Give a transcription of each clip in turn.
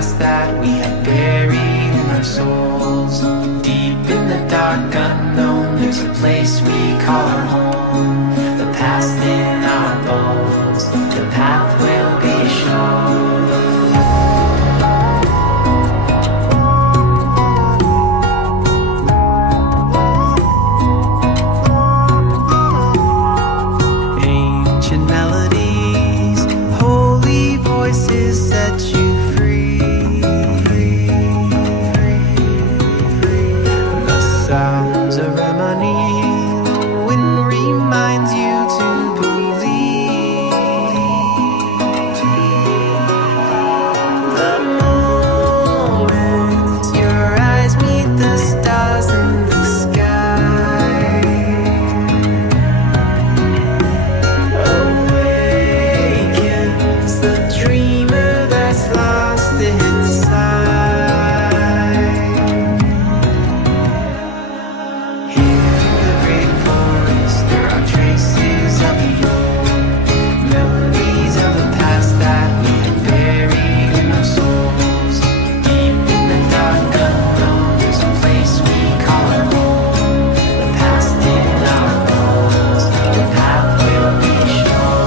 past that we had buried in our souls. Deep in the dark unknown, there's a place we call our home. The past in our bones, the path will be shown. Set you free. The sounds of harmony, the wind reminds you to believe. The moment your eyes meet the stars in the sky, awakens the dreamer lost inside. Here in the great forest, there are traces of the old, melodies of the past that we had buried in our souls. Deep in the dark unknown, there's a place we call our home. The past in our bones, the path will be shown.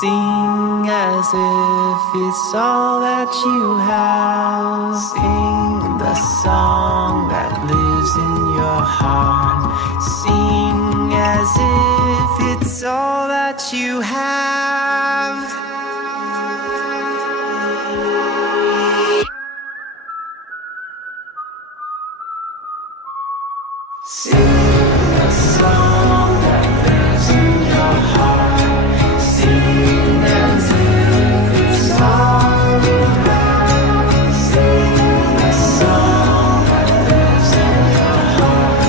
Sing as if it's all that you have. Sing the song that lives in your heart. Sing as if it's all that you have. Sing the song that lives in your heart. Sing as if it's all you have. Sing the song that lives in your heart.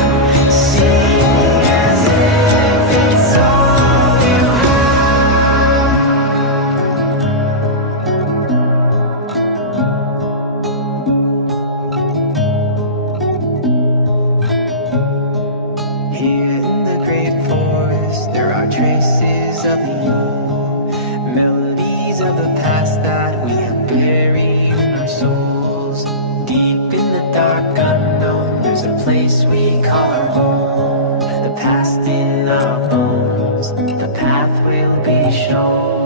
Sing as if it's all you have. Here in the great forest, there are traces of the old, melodies of the past that we have buried in our souls. Deep in the dark unknown, there's a place we call our home. The past in our bones, the path will be shown.